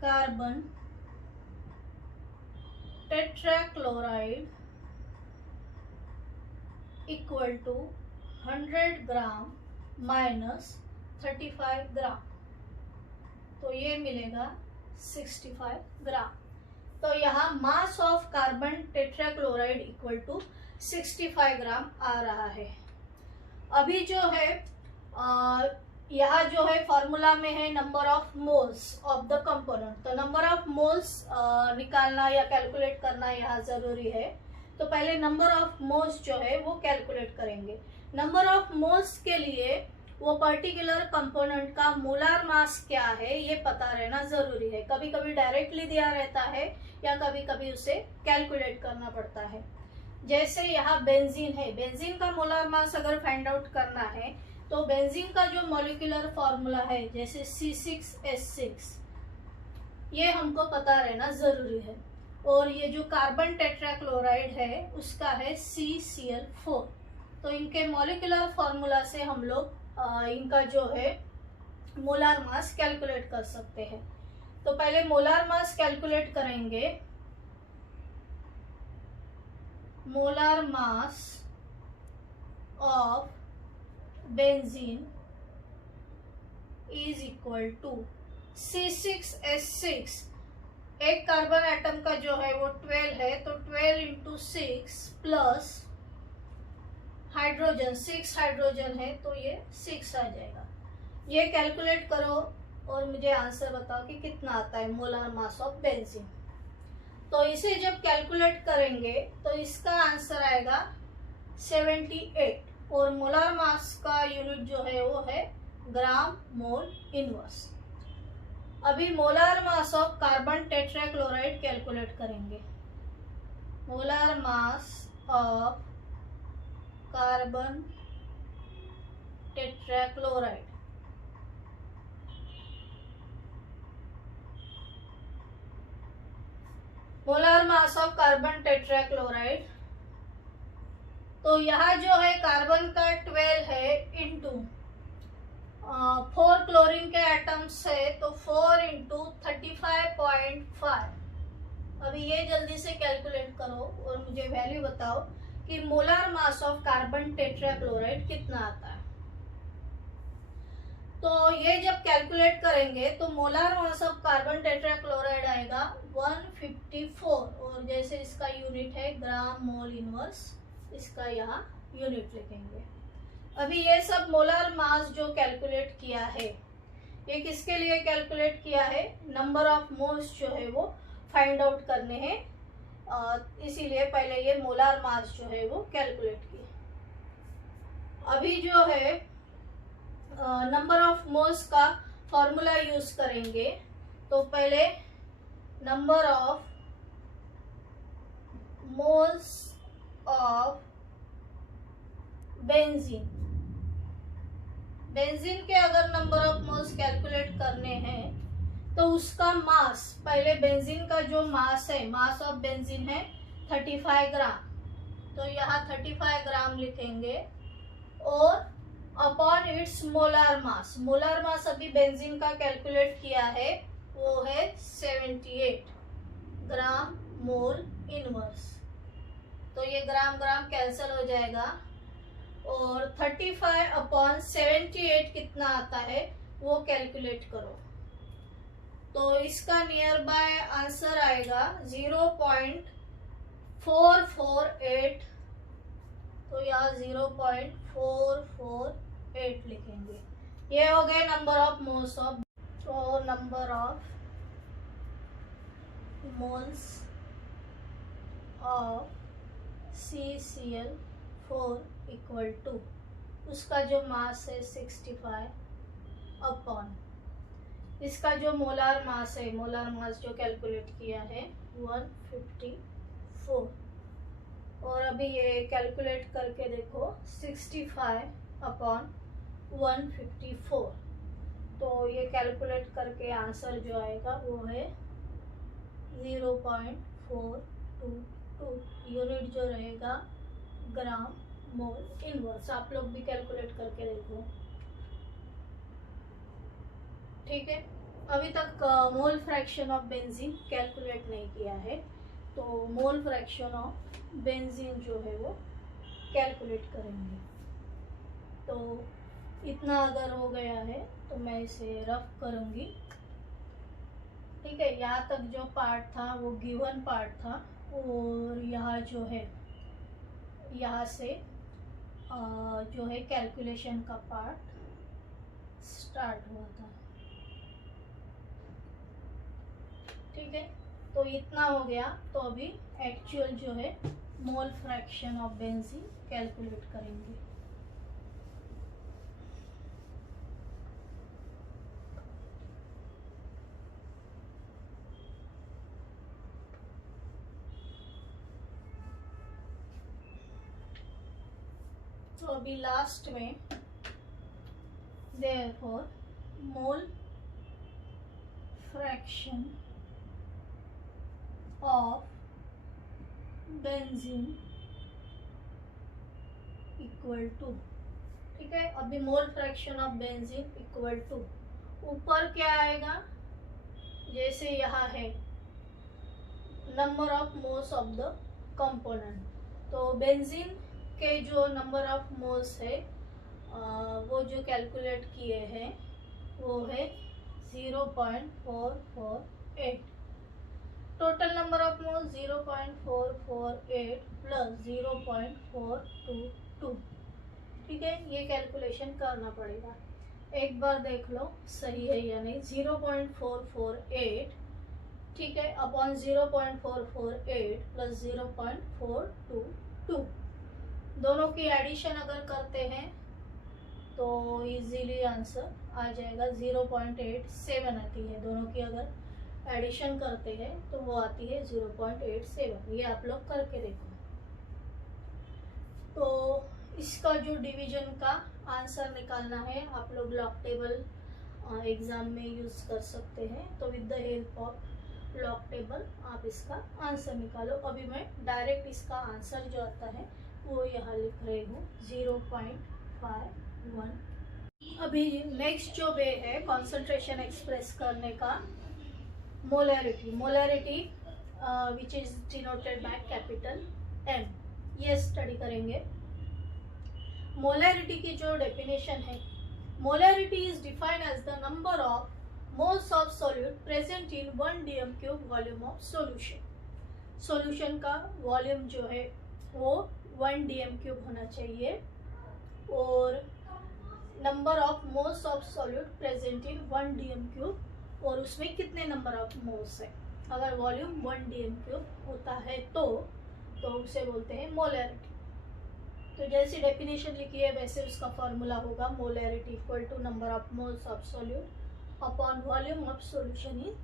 carbon tetrachloride equal to 100 gram minus 35 gram, तो ये मिलेगा 65 ग्राम। तो यहाँ mass of carbon tetrachloride equal to 65 gram आ रहा है। अभी जो है यहाँ जो है फॉर्मूला में है number of moles of the component, तो नंबर ऑफ मोल्स निकालना या कैलकुलेट करना यहाँ जरूरी है। तो पहले नंबर ऑफ मोल्स जो है वो कैलकुलेट करेंगे। नंबर ऑफ मोल्स के लिए वो पर्टिकुलर कंपोनेंट का मोलार मास क्या है ये पता रहना जरूरी है। कभी कभी डायरेक्टली दिया रहता है या कभी कभी उसे कैलकुलेट करना पड़ता है। जैसे यहाँ बेंजीन है, बेंजीन का मोलार मास अगर फाइंड आउट करना है तो बेंजीन का जो मॉलिक्यूलर फॉर्मूला है जैसे C6H6 ये हमको पता रहना जरूरी है। और ये जो कार्बन टेट्राक्लोराइड है उसका है CCl4। तो इनके मॉलिक्यूलर फॉर्मूला से हम लोग इनका जो है मोलार मास कैलकुलेट कर सकते हैं। तो पहले मोलार मास कैलकुलेट करेंगे। Molar mass of benzene is equal to C6H6। एक कार्बन एटम का जो है वो 12 है, तो 12 इंटू 6 प्लस हाइड्रोजन 6 हाइड्रोजन है तो ये 6 आ जाएगा। ये कैलकुलेट करो और मुझे आंसर बताओ कि कितना आता है मोलार मास ऑफ बेंजीन। तो इसे जब कैलकुलेट करेंगे तो इसका आंसर आएगा 78 और मोलार मास का यूनिट जो है वो है ग्राम मोल इनवर्स। अभी molar mass of carbon tetrachloride calculate करेंगे। Molar mass of carbon tetrachloride molar mass of carbon tetrachloride, तो यहाँ जो है कार्बन का 12 है इंटू 4 क्लोरीन के एटम्स है तो 4 इंटू 35.5। अभी ये जल्दी से कैलकुलेट करो और मुझे वैल्यू बताओ कि molar mass of carbon tetrachloride कितना आता है। तो ये जब कैलकुलेट करेंगे तो molar mass of carbon tetrachloride आएगा 154, और जैसे इसका यूनिट है ग्राम मोल इनवर्स, इसका यहाँ यूनिट लिखेंगे। अभी ये सब मोलार मास जो कैलकुलेट किया है, ये किसके लिए कैलकुलेट किया है, नंबर ऑफ मोल्स जो है वो फाइंड आउट करने हैं, इसीलिए पहले ये मोलार मास जो है वो कैलकुलेट किया। अभी जो है नंबर ऑफ मोल्स का फॉर्मूला यूज करेंगे, तो पहले number of moles of benzene, benzene के अगर नंबर ऑफ मोल्स कैलकुलेट करने हैं तो उसका मास, पहले बेंजीन का जो मास है, मास ऑफ बेंजीन है 35 ग्राम, तो यहाँ 35 ग्राम लिखेंगे, और upon its molar mass, molar mass अभी बेंजीन का कैलकुलेट किया है वो है 78 ग्राम मोल इनवर्स, तो ये ग्राम ग्राम कैंसिल हो जाएगा, और 35 अपॉन 78 कितना आता है वो कैलकुलेट करो, तो इसका नियर बाय आंसर आएगा 0.448, तो यहाँ 0.448 लिखेंगे। ये हो गए नंबर ऑफ मोल्स ऑफ, तो number of moles of CCl4 equal to उसका जो मास है 65 अपॉन इसका जो मोलार मास है, मोलार मास जो कैलकुलेट किया है 154, और अभी ये कैलकुलेट करके देखो 65 अपॉन 154, तो ये कैलकुलेट करके आंसर जो आएगा वो है 0.422, यूनिट जो रहेगा ग्राम मोल इनवर्स। आप लोग भी कैलकुलेट करके देखो, ठीक है। अभी तक मोल फ्रैक्शन ऑफ बेंजीन कैलकुलेट नहीं किया है, तो मोल फ्रैक्शन ऑफ बेंजीन जो है वो कैलकुलेट करेंगे। तो इतना अगर हो गया है तो मैं इसे रफ करूँगी, ठीक है। यहाँ तक जो पार्ट था वो गिवन पार्ट था, और यहाँ जो है यहाँ से जो है कैलकुलेशन का पार्ट स्टार्ट हुआ था, ठीक है। तो इतना हो गया, तो अभी एक्चुअल जो है mole fraction of benzene calculate करेंगे। तो अभी लास्ट में therefore mole fraction of benzene equal to, ठीक है। अभी mole fraction of benzene equal to ऊपर क्या आएगा, जैसे यहाँ है number of moles of the component, तो बेंजीन के जो नंबर ऑफ मोल्स है वो जो कैलकुलेट किए हैं वो है 0.448, total number of moles 0.448 plus 0.422, ठीक है। ये कैलकुलेशन करना पड़ेगा, एक बार देख लो सही है या नहीं। 0.448, ठीक है, अपॉन 0.448 प्लस 0.422, दोनों की एडिशन अगर करते हैं तो इजीली आंसर आ जाएगा 0.87 आती है, दोनों की अगर एडिशन करते हैं तो वो आती है 0.87। ये आप लोग करके देखो। तो इसका जो डिवीजन का आंसर निकालना है आप लोग लॉग टेबल एग्जाम में यूज कर सकते हैं, तो with the help of log table, आप इसका आंसर निकालो। अभी मैं डायरेक्ट इसका आंसर जो आता है वो यहाँ लिख रही हूँ 0.51। अभी नेक्स्ट जो वे है कॉन्सेंट्रेशन एक्सप्रेस करने का, molarity. Molarity which is denoted by capital M, ये स्टडी करेंगे। मोलैरिटी की जो डेफिनेशन है, molarity is defined as the number of moles of solute present in 1 dm³ volume of solution. Solution का वॉल्यूम जो है वो 1 dm³ होना चाहिए, और number of moles of solute present in 1 dm³, और उसमें कितने नंबर ऑफ मोल्स है। अगर वॉल्यूम 1 dm³ होता है तो उसे बोलते हैं मोलैरिटी। तो जैसी डेफिनेशन लिखी है वैसे उसका फॉर्मूला होगा molarity equal to number of moles of solute upon volume of solution in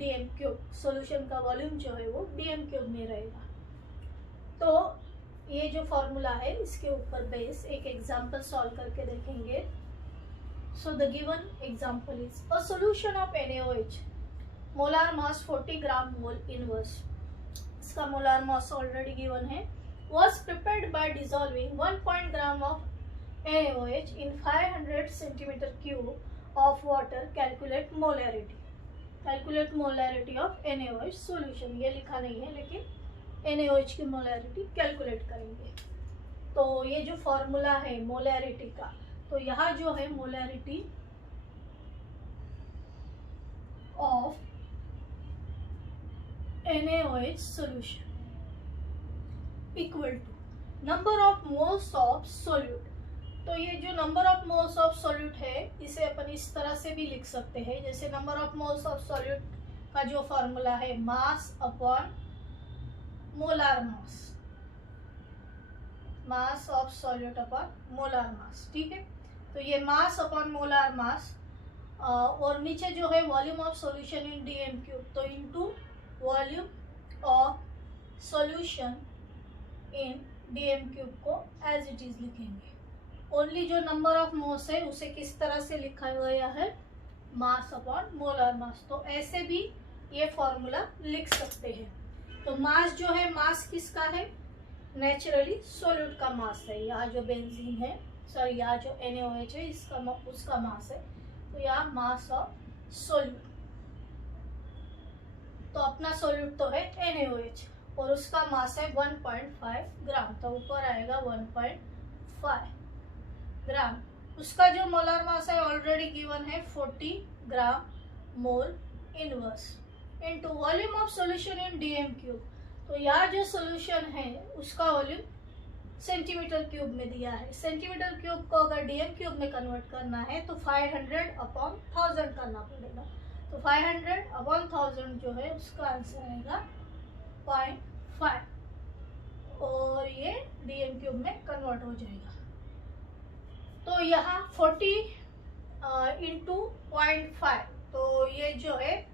dm³। Solution का वॉल्यूम जो है वो dm³ में रहेगा। तो ये जो फॉर्मूला है इसके ऊपर बेस एक एग्जांपल सॉल्व करके देखेंगे। So the given example is a solution of NaOH, molar mass 40 gram mole inverse. इसका मोलार मास ऑलरेडी गिवन है। was prepared by dissolving 1 gram of NaOH in 500 centimeter cube of water. Calculate molarity. Calculate molarity of NaOH solution. ये लिखा नहीं है लेकिन NaOH की molarity calculate करेंगे। तो ये जो फॉर्मूला है मोलैरिटी का, तो यहाँ जो है molarity of NaOH solution equal to number of moles of solute. तो ये जो number of moles of solute है इसे अपन इस तरह से भी लिख सकते हैं, जैसे number of moles of solute का जो फॉर्मूला है mass upon molar mass, mass of solute upon molar mass. ठीक है, तो ये मास अपॉन मोलार मास, और नीचे जो है volume of solution in dm³, तो into volume of solution in dm³ को एज इट इज लिखेंगे। ओनली जो नंबर ऑफ मोल्स है उसे किस तरह से लिखा गया है, मास अपॉन मोलार मास। तो ऐसे भी ये फॉर्मूला लिख सकते हैं। तो मास जो है, मास किसका है, नेचुरली सोल्यूट का मास है। यहाँ जो बेंजीन है, सॉरी यहाँ जो NaOH है इसका उसका मास है, तो यहाँ मास ऑफ सोल्यूट। तो अपना सोल्यूट तो है NaOH और उसका मास है 1.5 ग्राम, तो ऊपर आएगा 1.5 ग्राम। उसका जो मोलर मास है ऑलरेडी गिवन है 40 gram mole inverse into volume of solution in dm³। तो यहाँ जो सॉल्यूशन है उसका वॉल्यूम सेंटीमीटर क्यूब में दिया है। सेंटीमीटर क्यूब को अगर dm³ में कन्वर्ट करना है तो 500 अपॉन 1000 करना पड़ेगा। तो 500 अपॉन 1000 जो है उसका आंसर आएगा 0.5, और ये dm³ में कन्वर्ट हो जाएगा। तो यहाँ 40 इंटू 0.5, तो ये जो है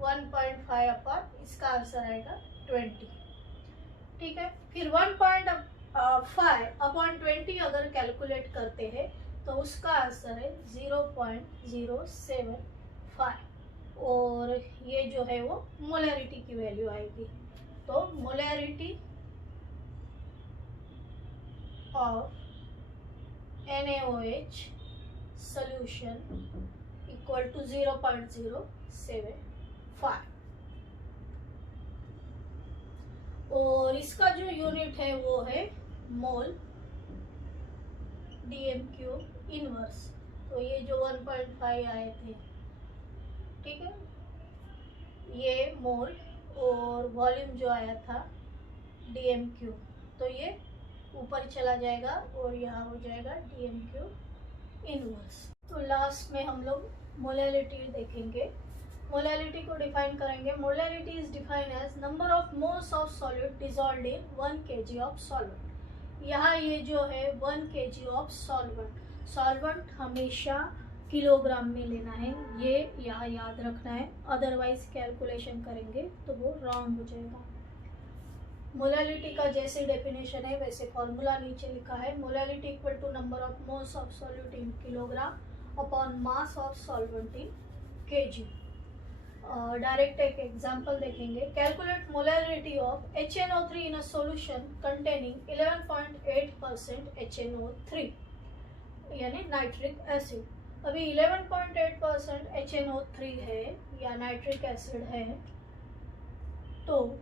1.5 अपॉन, इसका आंसर आएगा 20। ठीक है, फिर 1.5 अपॉन 20 अगर कैलकुलेट करते हैं तो उसका आंसर है 0.075, और ये जो है वो मोलैरिटी की वैल्यू आएगी। तो molarity of NaOH solution equal to 0.075, और इसका जो यूनिट है वो है मोल dm³ इनवर्स। तो ये जो 1.5 आए थे, ठीक है, ये मोल, और वॉल्यूम जो आया था dm³, तो ये ऊपर चला जाएगा और यहाँ हो जाएगा dm³ इनवर्स। तो लास्ट में हम लोग मोलैरिटी देखेंगे। मोलैरिटी को डिफाइन करेंगे। Molarity is defined as number of moles of solute dissolved in 1 kg of solvent. यहाँ ये जो है 1 kg ऑफ सॉल्वेंट, सॉल्वेंट हमेशा किलोग्राम में लेना है, ये यहाँ याद रखना है, अदरवाइज कैलकुलेशन करेंगे तो वो रॉन्ग हो जाएगा। मोलैरिटी का जैसे डेफिनेशन है वैसे फॉर्मूला नीचे लिखा है। Molarity equal to number of moles of solute in kilogram upon mass of solvent in kg। Direct एक एग्जांपल देखेंगे। Calculate molarity of HNO3 in a solution containing 11.8% HNO3 यानी नाइट्रिक एसिड। अभी 11.8% HNO3 है या nitric acid है, तो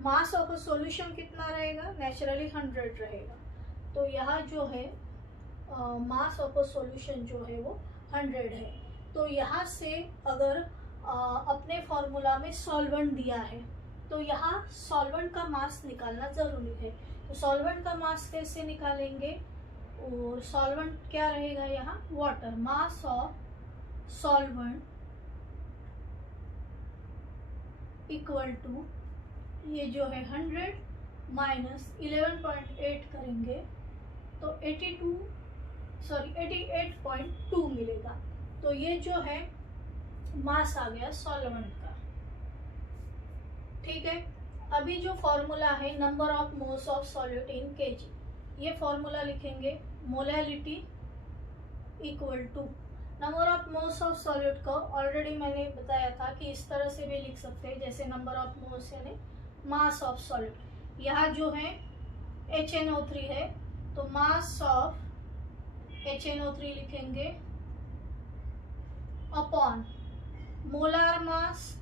mass of a solution कितना रहेगा? नेचुरली 100 रहेगा। तो यहाँ जो है मास ऑफ अ सॉल्यूशन जो है वो 100 है। तो यहाँ से अगर अपने फॉर्मूला में सॉल्वेंट दिया है तो यहाँ सॉल्वेंट का मास निकालना ज़रूरी है। तो सॉल्वेंट का मास कैसे निकालेंगे? और सॉल्वेंट क्या रहेगा यहाँ? Water. Mass of solvent equal to ये जो है 100 माइनस 11.8 करेंगे तो 88.2 मिलेगा। तो ये जो है मास आ गया सॉल्वेंट का। ठीक है। अभी जो फॉर्मूला है number of moles of solute in KG, ये फॉर्मूला लिखेंगे। Molality equal to number of moles of solute को ऑलरेडी मैंने बताया था कि इस तरह से भी लिख सकते हैं, जैसे नंबर ऑफ मोल्स यानी मास ऑफ सॉल्यूट। यहाँ जो है HNO3 है तो मास ऑफ HNO3 लिखेंगे upon molar mass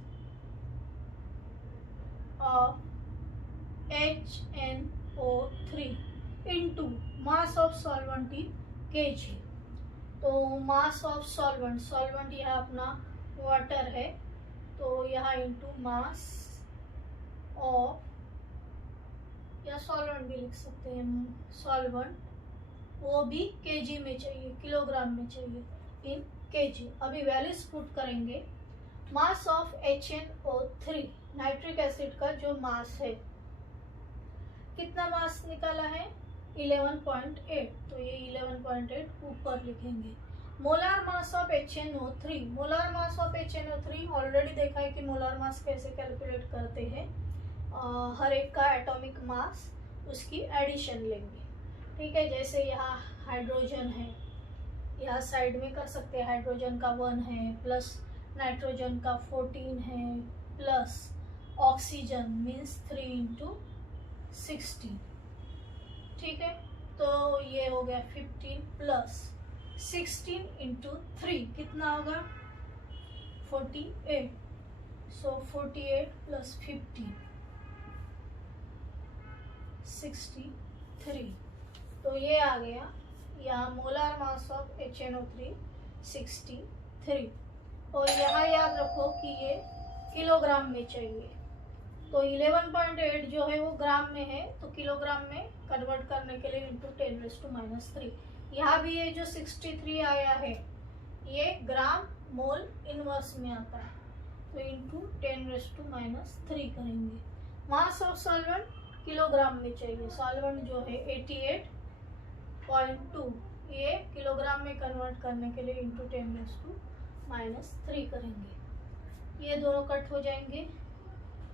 of HNO3 into mass of solvent in KG. तो मास ऑफ सॉल्वेंट यहाँ अपना वाटर है, तो यहाँ इनटू मास ऑफ, या सॉल्वेंट भी लिख सकते हैं, सॉल्वेंट वो भी केजी में चाहिए, किलोग्राम में चाहिए, इन केजी। अभी वैल्यूज पुट करेंगे। Mass of HNO3 nitric acid का जो मास है, कितना मास निकाला है? 11.8। तो ये 11.8 ऊपर लिखेंगे। Molar mass of HNO3, molar mass of HNO3 already देखा है कि मोलार मास कैसे कैलकुलेट करते हैं। हर एक का एटॉमिक मास उसकी एडिशन लेंगे। ठीक है। जैसे यहाँ हाइड्रोजन है, यहाँ साइड में कर सकते हैं। हाइड्रोजन का 1 है, प्लस नाइट्रोजन का 14 है, प्लस ऑक्सीजन मीन्स 3 × 16। ठीक है। तो ये हो गया 15 प्लस 16 × 3 कितना होगा? 48। सो 48 प्लस 15 63। तो ये आ गया यहाँ मोलार मास ऑफ HNO3 63। और यहाँ याद रखो कि ये किलोग्राम में चाहिए। तो 11.8 जो है वो ग्राम में है, तो किलोग्राम में कन्वर्ट करने के लिए इंटू 10⁻³ यहाँ भी ये जो 63 आया है ये ग्राम मोल इनवर्स में आता है, तो इंटू 10⁻³ करेंगे। मास ऑफ सॉल्वेंट किलोग्राम में चाहिए। सॉल्वेंट जो है 88.2, ये किलोग्राम में कन्वर्ट करने के लिए इंटू 10⁻³ करेंगे। ये दोनों कट हो जाएंगे।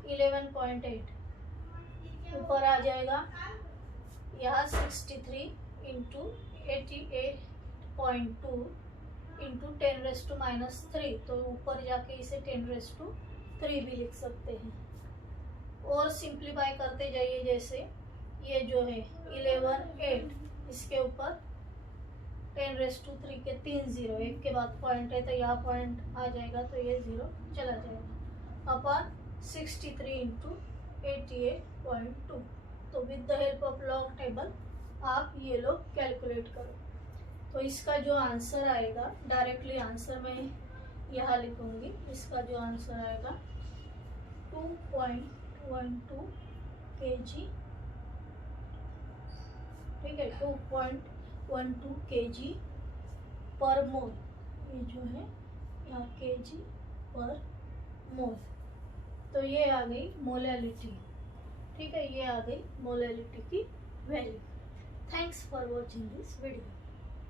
11.8 ऊपर आ जाएगा, यहाँ 63 × 88.2 इंटू 10⁻³ तो ऊपर जाके इसे 10⁻³ भी लिख सकते हैं। और सिंप्लीफाई करते जाइए। जैसे ये जो है 11.8, इसके ऊपर 10⁻³ के 3 0, एक के बाद पॉइंट है तो यहाँ पॉइंट आ जाएगा, तो ये 0 चला जाएगा, अपॉन 63 × 88.2। तो with the help of log table आप ये लोग कैलकुलेट करो। तो इसका जो आंसर आएगा, डायरेक्टली आंसर मैं यहाँ लिखूंगी। इसका जो आंसर आएगा 2.12 kg। ठीक है, 2.12 kg पर मोल। ये जो है यहाँ kg पर मोल। तो ये आ गई मोलैलिटी। ठीक है, ये आ गई मोलैलिटी की value. Thanks for watching this video.